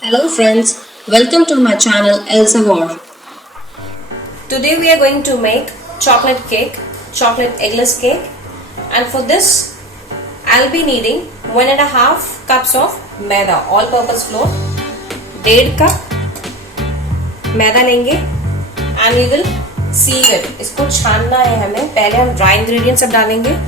Hello friends, welcome to my channel Elsa War. Today we are going to make chocolate cake, chocolate eggless cake, and for this I'll be needing 1.5 cups of maida all purpose flour, 1.5 cup मैदा लेंगे and we will sieve it. इसको छानना है हमें. पहले हम dry ingredients सब डालेंगे.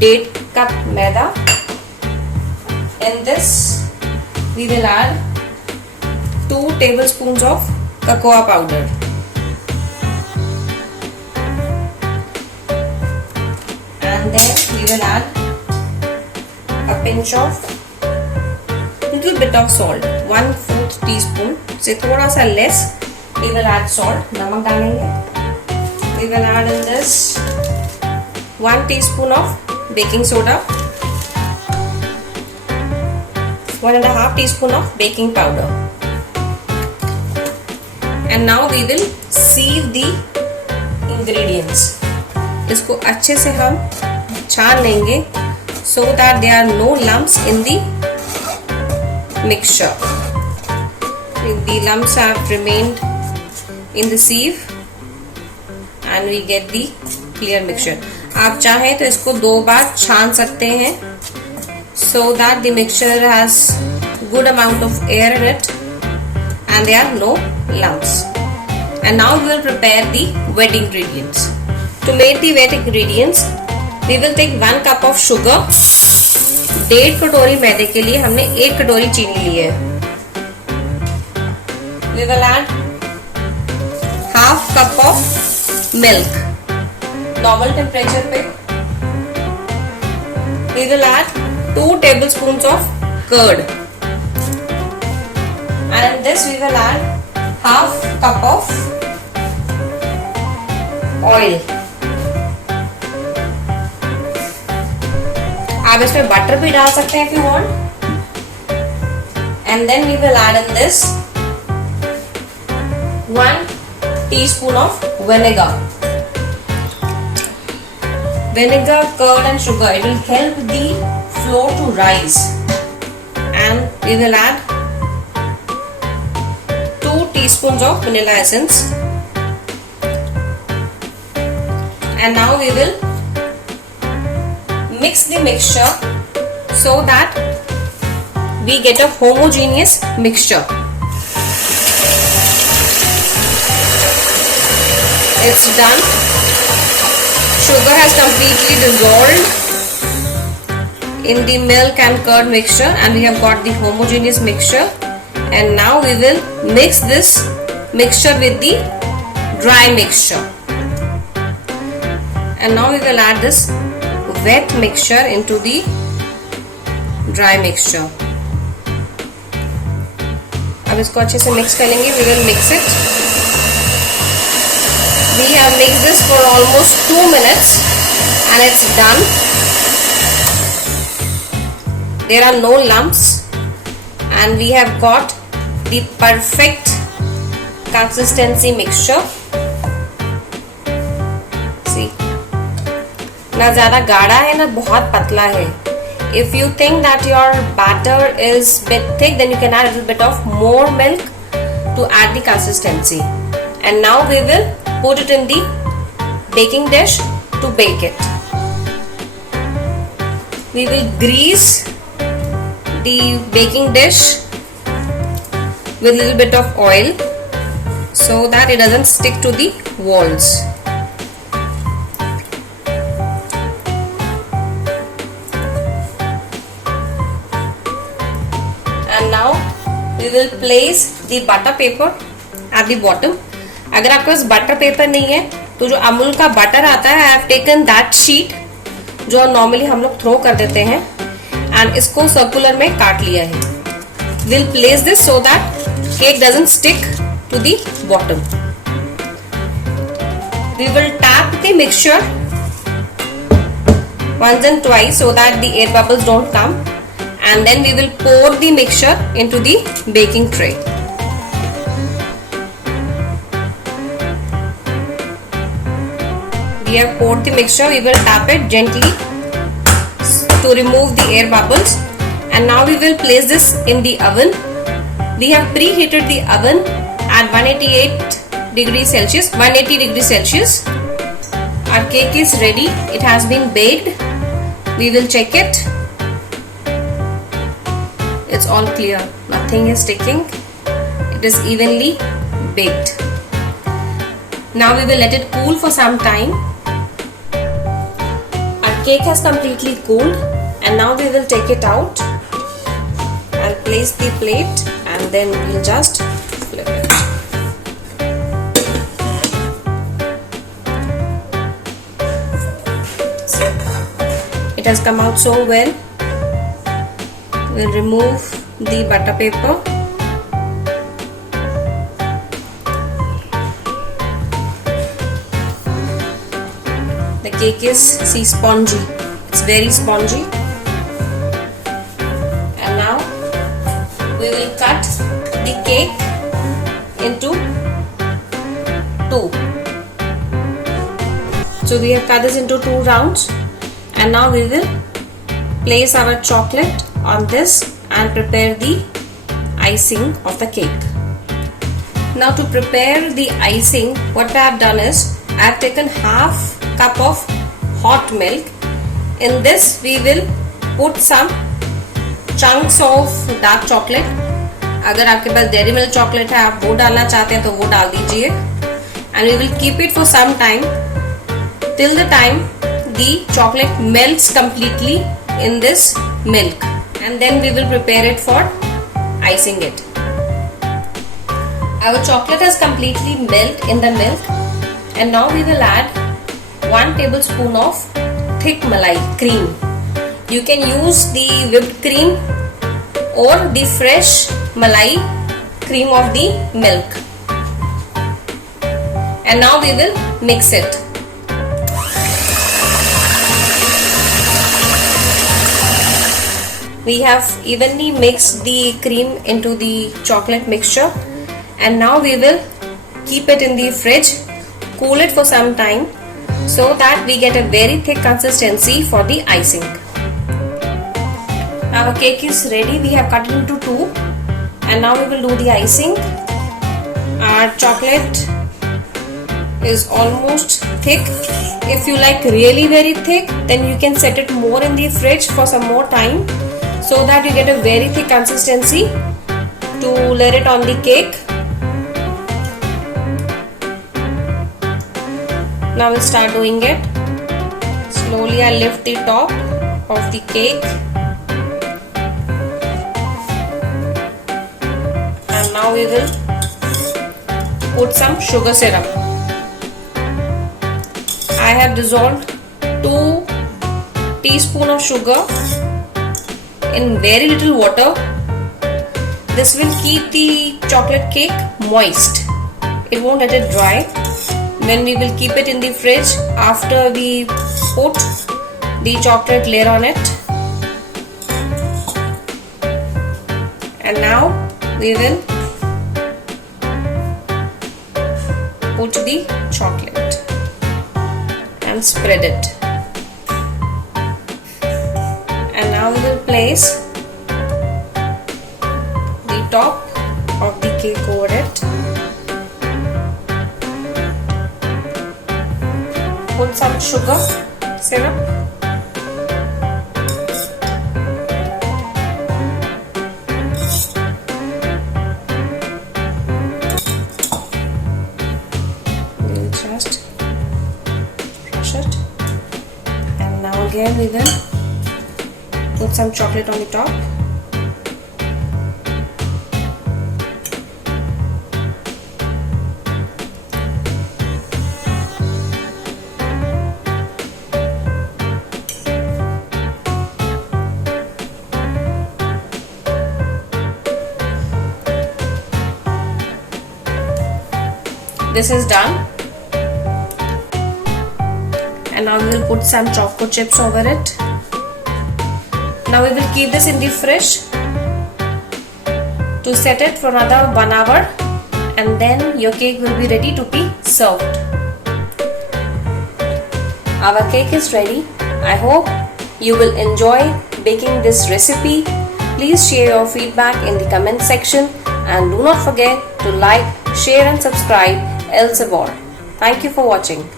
1.5 cup maida. In this we will add 2 tablespoons of cocoa powder. And then we will add a pinch of little bit of salt, 1/4 teaspoon से थोड़ा सा less we will add salt. नमक डालेंगे. We will add in this 1 teaspoon of baking soda, 1.5 teaspoon of baking powder, and now we will sieve the ingredients. इसको अच्छे से हम छान लेंगे so that there are no lumps in the mixture. If the lumps have remained in the sieve and we get the clear mixture. आप चाहें तो इसको 2 बार छान सकते हैं so that the mixture has good amount of air in it and there are no lumps. And now we will prepare the wet ingredients. To make the wet ingredients, we will take 1 cup of sugar. 1.5 कटोरी मैदे के लिए हमने 1 कटोरी चीनी ली है. We will add half cup of milk. Normal temperature पे. We will add 2 tablespoons of curd. And in this we will add half cup of oil. आप इसमें बटर भी डाल सकते हैं if you want. And then we will add in this 1 teaspoon of vinegar. Vinegar, curd and sugar, it will help the flour to rise. And we will add 2 teaspoons of vanilla essence. And now we will mix the mixture so that we get a homogeneous mixture. It's done. Sugar has completely dissolved in the milk and curd mixture and we have got the homogeneous mixture. And now we will mix this mixture with the dry mixture. And now we will add this wet mixture into the dry mixture. अब इसको अच्छे से mix कर लेंगे. We will mix it. We have mixed this for almost 2 minutes and it's done. There are no lumps and we have got the perfect consistency mixture. See, ना ज़्यादा गाढ़ा है ना बहुत पतला है. If you think that your batter is bit thick, then you can add a little bit of more milk to add the consistency. And now we will put it in the baking dish to bake it. We will grease the baking dish with a little bit of oil so that it doesn't stick to the walls. And now we will place the butter paper at the bottom. अगर आपके पास butter paper नहीं है तो जो अमूल का butter आता है, I have taken that sheet जो नॉर्मली हम लोग थ्रो कर देते हैं and इसको सर्कुलर में काट लिया है. We'll place this so that cake doesn't stick to the bottom. We will tap the mixture once and twice so that the air bubbles don't come. And then we will pour the mixture into the baking tray. We have poured the mixture. We will tap it gently to remove the air bubbles And now we will place this in the oven. We have preheated the oven at 188 degrees Celsius, 180 degrees Celsius. Our cake is ready. It has been baked. We will check it. It's all clear. Nothing is sticking. It is evenly baked. Now we will let it cool for some time. Our cake has completely cooled, and now we will take it out and place the plate, and then we'll just flip it. It has come out so well. We'll remove the butter paper. The cake is spongy. It's very spongy. And now we will cut the cake into two. So we have cut this into 2 rounds. And now we will place our chocolate on this and prepare the icing of the cake. Now to prepare the icing, what I have done is I have taken half cup of hot milk. In this we will put some chunks of dark chocolate. अगर आपके पास dairy milk chocolate है, आप वो डालना चाहते हैं तो वो डाल दीजिए. And we will keep it for some time till the time the chocolate melts completely in this milk, and then we will prepare it for icing it. Our chocolate has completely melted in the milk, and now we will add 1 tablespoon of thick malai cream. You can use the whipped cream or the fresh malai cream of the milk. And now we will mix it. We have evenly mixed the cream into the chocolate mixture, and now we will keep it in the fridge, cool it for some time so that we get a very thick consistency for the icing. Our cake is ready. We have cut it into 2, and now we will do the icing. Our chocolate is almost thick. If you like really very thick, then you can set it more in the fridge for some more time, so that you get a very thick consistency to layer it on the cake. Now we'll start doing it. Slowly I lift the top of the cake, and now we will put some sugar syrup. I have dissolved 2 teaspoons of sugar in very little water. This will keep the chocolate cake moist. It won't let it dry. Then we will keep it in the fridge after we put the chocolate layer on it. And now we will put the chocolate and spread it. And now we will place the top of the cake over it. Put some sugar syrup. We'll just brush it. And now again we will put some chocolate on the top. This is done, and now we will put some choco chips over it. Now we will keep this in the fridge to set it for another 1 hour, and then your cake will be ready to be served. Our cake is ready. I hope you will enjoy baking this recipe. Please share your feedback in the comment section and do not forget to like, share and subscribe Elsewhere. Thank you for watching.